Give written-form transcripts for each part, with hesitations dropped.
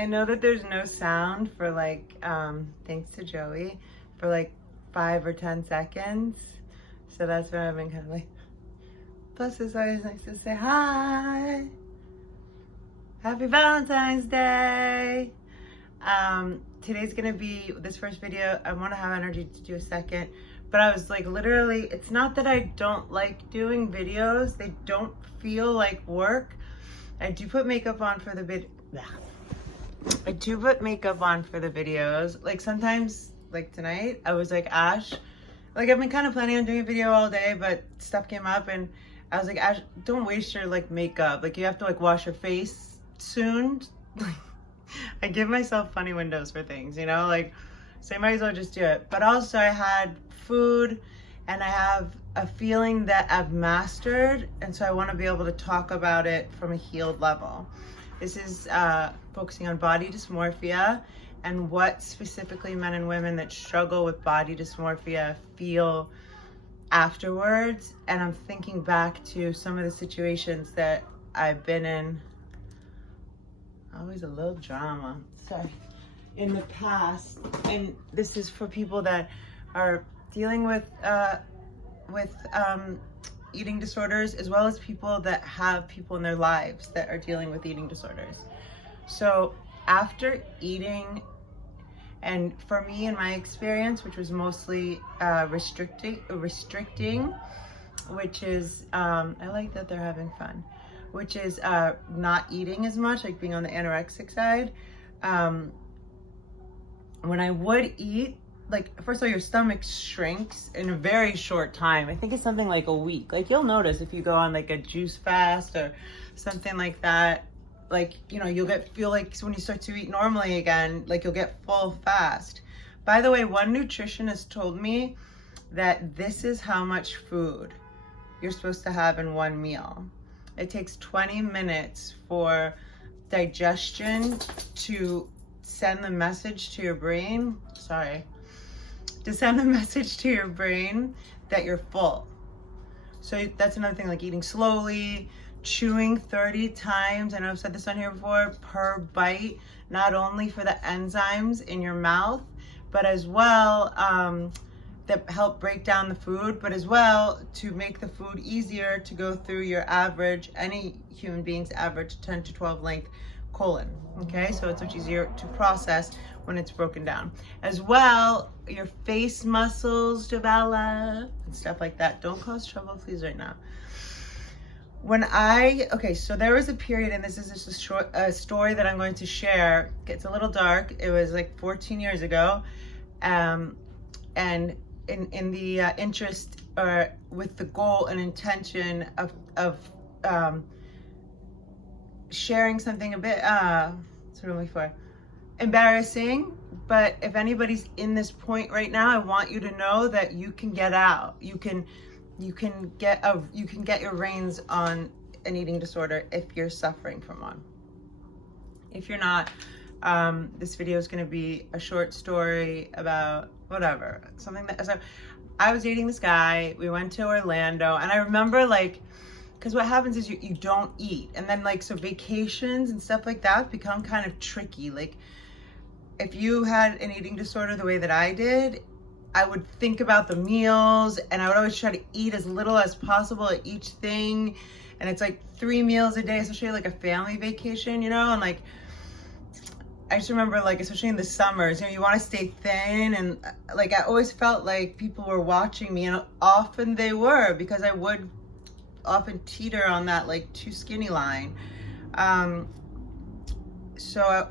I know that there's no sound for like, thanks to Joey, for like 5 or 10 seconds. So that's why I've been kind of like, plus it's always nice to say hi. Happy Valentine's Day. Today's gonna be this first video. I want to have energy to do a second, but I was like, literally, it's not that I don't like doing videos. They don't feel like work. I do put makeup on for the videos. Like sometimes, like tonight, I was like, Ash, like I've been kind of planning on doing a video all day, but stuff came up and I was like, Ash, don't waste your like makeup. Like you have to like wash your face soon. I give myself funny windows for things, you know, like, so I might as well just do it. But also I had food and I have a feeling that I've mastered, and so I want to be able to talk about it from a healed level. This is focusing on body dysmorphia and what specifically men and women that struggle with body dysmorphia feel afterwards. And I'm thinking back to some of the situations that I've been in. Always a little drama, sorry, in the past. And this is for people that are dealing with eating disorders, as well as people that have people in their lives that are dealing with eating disorders. So after eating, and for me, in my experience, which was mostly restricting, which is, I like that they're having fun, which is not eating as much, like being on the anorexic side. When I would eat, like, first of all, your stomach shrinks in a very short time. I think it's something like a week. Like, you'll notice if you go on like a juice fast or something like that, like, you know, you'll feel like when you start to eat normally again, like you'll get full fast. By the way, one nutritionist told me that this is how much food you're supposed to have in one meal. It takes 20 minutes for digestion to send the message to your brain, to send the message to your brain that you're full. So that's another thing, like eating slowly, chewing 30 times, I know I've said this on here before, per bite, not only for the enzymes in your mouth, but as well, that help break down the food, but as well to make the food easier to go through your average, any human being's average 10 to 12 length colon. Okay, so it's much easier to process when it's broken down. As well, your face muscles develop and stuff like that. Don't cause trouble, please, right now. Okay, so there was a period, and this is just a story that I'm going to share. It's a little dark. It was like 14 years ago. And in the interest, or with the goal and intention of sharing something a bit, what's it really for? Embarrassing, but if anybody's in this point right now, I want you to know that you can get out. You can get your reins on an eating disorder if you're suffering from one. If you're not, this video is going to be a short story about whatever, something that, so I was dating this guy, we went to Orlando, and I remember, like, because what happens is you don't eat, and then, like, so vacations and stuff like that become kind of tricky. Like, if you had an eating disorder the way that I did, I would think about the meals, and I would always try to eat as little as possible at each thing, and it's like 3 meals a day, especially like a family vacation, you know. And like, I just remember, like, especially in the summers, you know, you want to stay thin, and like I always felt like people were watching me, and often they were, because I would often teeter on that like too skinny line. So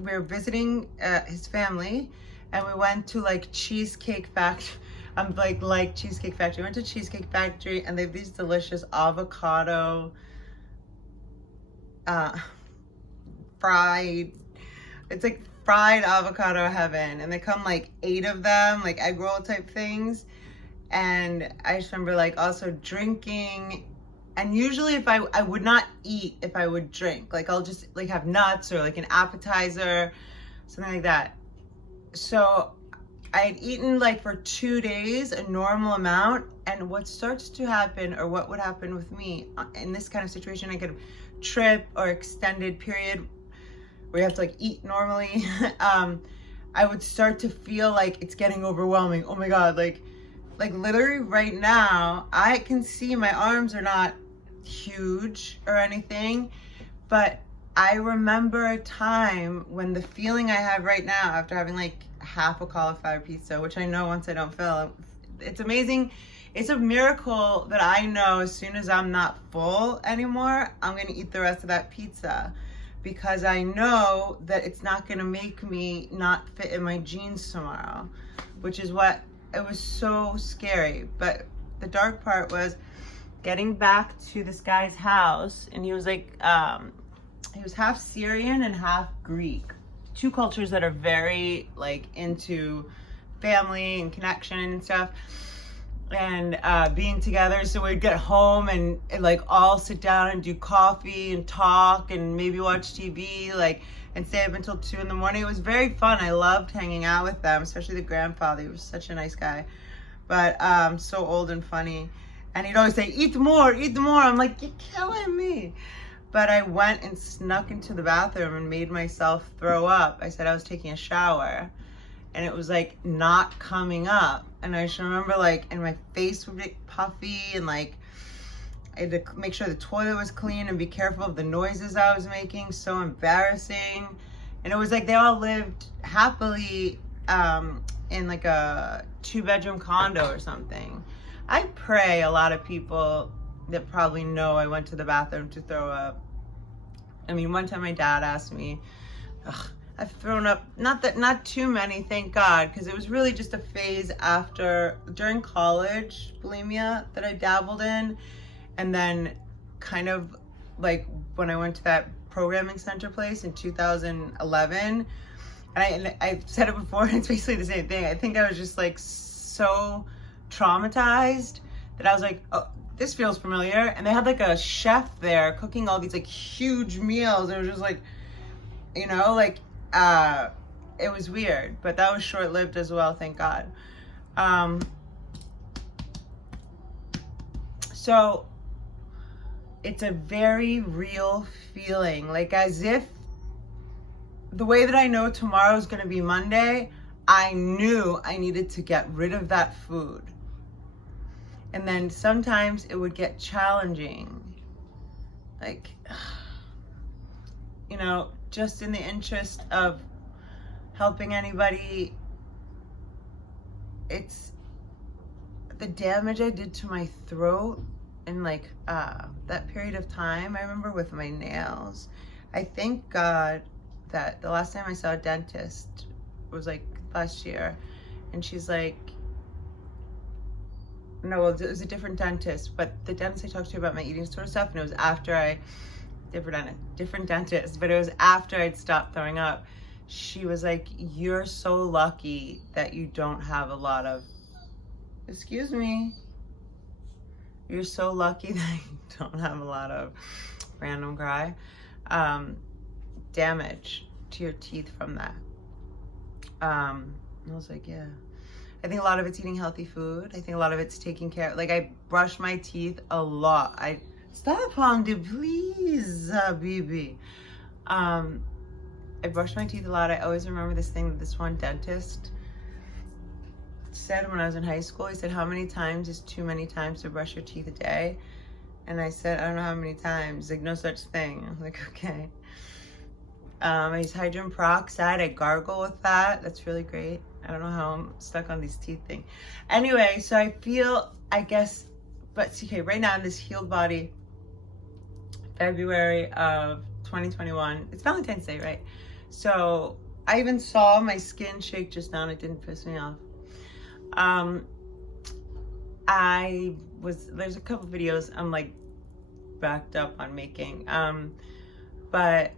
we were visiting his family, and we went to like Cheesecake Factory. I'm like Cheesecake Factory. We went to Cheesecake Factory, and they have these delicious avocado fried, it's like fried avocado heaven, and they come like 8 of them, like egg roll type things. And I just remember like also drinking, and usually if I would not eat if I would drink, like I'll just like have nuts or like an appetizer, something like that. So I had eaten like for 2 days a normal amount, and what starts to happen, or what would happen with me in this kind of situation, I could trip or extended period, where you have to like eat normally, I would start to feel like it's getting overwhelming. Oh my God, like literally right now, I can see my arms are not huge or anything, but I remember a time when the feeling I have right now after having like half a cauliflower pizza, which I know once I don't fill, it's amazing. It's a miracle that I know as soon as I'm not full anymore, I'm gonna eat the rest of that pizza, because I know that it's not gonna make me not fit in my jeans tomorrow, which is what, it was so scary. But the dark part was getting back to this guy's house, and he was like, he was half Syrian and half Greek, two cultures that are very like into family and connection and stuff, and being together. So we'd get home and like all sit down and do coffee and talk and maybe watch TV, like, and stay up until 2 in the morning. It was very fun. I loved hanging out with them, especially the grandfather. He was such a nice guy, but so old and funny. And he'd always say, eat more, eat more. I'm like, you're killing me. But I went and snuck into the bathroom and made myself throw up. I said I was taking a shower, and it was like not coming up. And I just remember like, and my face would get puffy, and like I had to make sure the toilet was clean and be careful of the noises I was making. So embarrassing. And it was like they all lived happily in like a 2-bedroom condo or something. I pray a lot of people that probably know I went to the bathroom to throw up. I mean, one time my dad asked me, I've thrown up, not too many, thank God, because it was really just a phase during college, bulimia, that I dabbled in. And then kind of like when I went to that programming center place in 2011, and I said it before, and it's basically the same thing. I think I was just like so traumatized that I was like, oh, this feels familiar. And they had like a chef there cooking all these like huge meals. It was just like, you know, like, it was weird, but that was short-lived as well, thank God. So it's a very real feeling, like as if the way that I know tomorrow is going to be Monday, I knew I needed to get rid of that food. And then sometimes it would get challenging, like, you know, just in the interest of helping anybody. It's the damage I did to my throat in like that period of time. I remember with my nails. I thank God that the last time I saw a dentist was like last year, and she's like, no, it was a different dentist, but the dentist I talked to about my eating disorder stuff, and it was after different dentist, but it was after I'd stopped throwing up. She was like, you're so lucky that you don't have a lot of, excuse me, you're so lucky that you don't have a lot of, random cry, damage to your teeth from that. I was like, yeah. I think a lot of it's eating healthy food. I think a lot of it's taking care, like I brush my teeth a lot. Stop, Pondu, please, Bibi. I brush my teeth a lot. I always remember this thing that this one dentist said when I was in high school. He said, how many times is too many times to brush your teeth a day? And I said, I don't know how many times. Like, no such thing. I'm like, okay. I use hydrogen peroxide. I gargle with that. That's really great. I don't know how I'm stuck on these teeth thing. Anyway, so I feel, I guess, but okay, right now in this healed body, February of 2021, it's Valentine's Day, right? So I even saw my skin shake just now, and it didn't piss me off. There's a couple videos I'm like backed up on making, but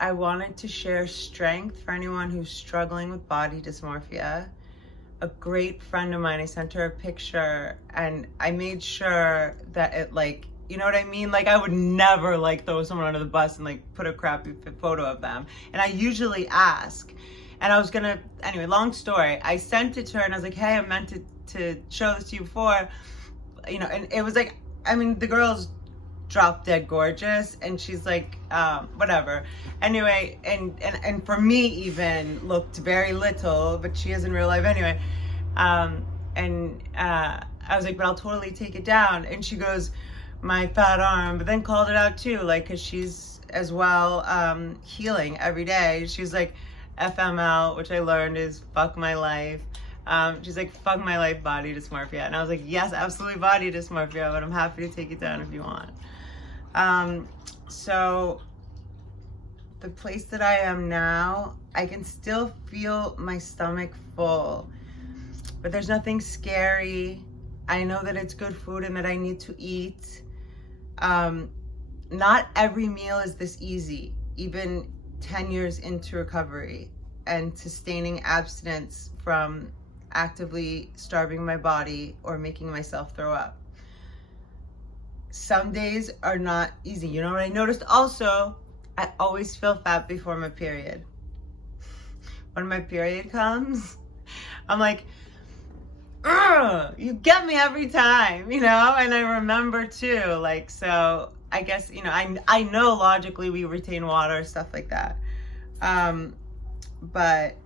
I wanted to share strength for anyone who's struggling with body dysmorphia. A great friend of mine, I sent her a picture, and I made sure that it, like, you know what I mean? Like, I would never like throw someone under the bus and like put a crappy photo of them. And I usually ask, and I was gonna, anyway, long story. I sent it to her and I was like, hey, I meant to show this to you before, you know, and it was like, I mean, the girl's drop dead gorgeous, and she's like whatever. Anyway, and for me even looked very little, but she is in real life anyway. I was like, but I'll totally take it down. And she goes, my fat arm, but then called it out too, like, cause she's as well healing every day. She's like, FML, which I learned is fuck my life. She's like, fuck my life, body dysmorphia. And I was like, yes, absolutely body dysmorphia, but I'm happy to take it down if you want. So the place that I am now, I can still feel my stomach full, but there's nothing scary. I know that it's good food and that I need to eat. Not every meal is this easy, even 10 years into recovery and sustaining abstinence from actively starving my body or making myself throw up. Some days are not easy. You know what I noticed also? I always feel fat before my period. When my period comes, I'm like, ugh, you get me every time, you know? And I remember too, like, so I guess, you know, I know logically we retain water, stuff like that. But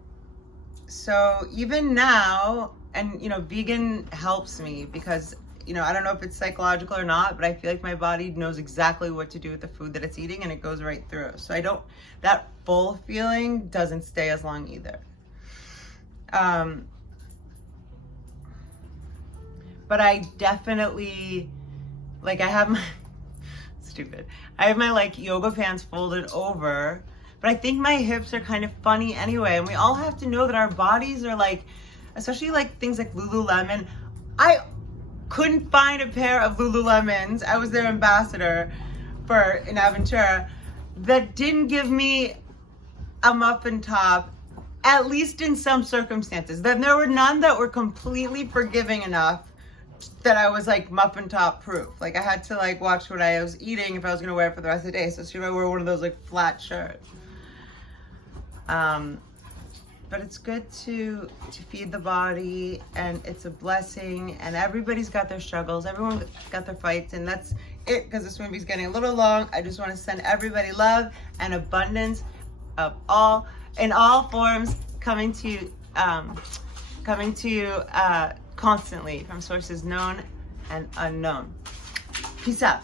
so even now, and you know, vegan helps me because, you know, I don't know if it's psychological or not, but I feel like my body knows exactly what to do with the food that it's eating and it goes right through. So I don't, that full feeling doesn't stay as long either. But I definitely, like, I have my, stupid, I have my like yoga pants folded over, but I think my hips are kind of funny anyway. And we all have to know that our bodies are like, especially like things like Lululemon. I couldn't find a pair of Lululemons. I was their ambassador in Aventura that didn't give me a muffin top, at least in some circumstances. Then there were none that were completely forgiving enough that I was like muffin top proof. Like I had to like watch what I was eating if I was gonna wear it for the rest of the day. So if I wore one of those like flat shirts. But it's good to feed the body, and it's a blessing, and everybody's got their struggles, everyone's got their fights, and that's it, because this movie's getting a little long. I just want to send everybody love and abundance of in all forms, coming to you constantly from sources known and unknown. Peace out.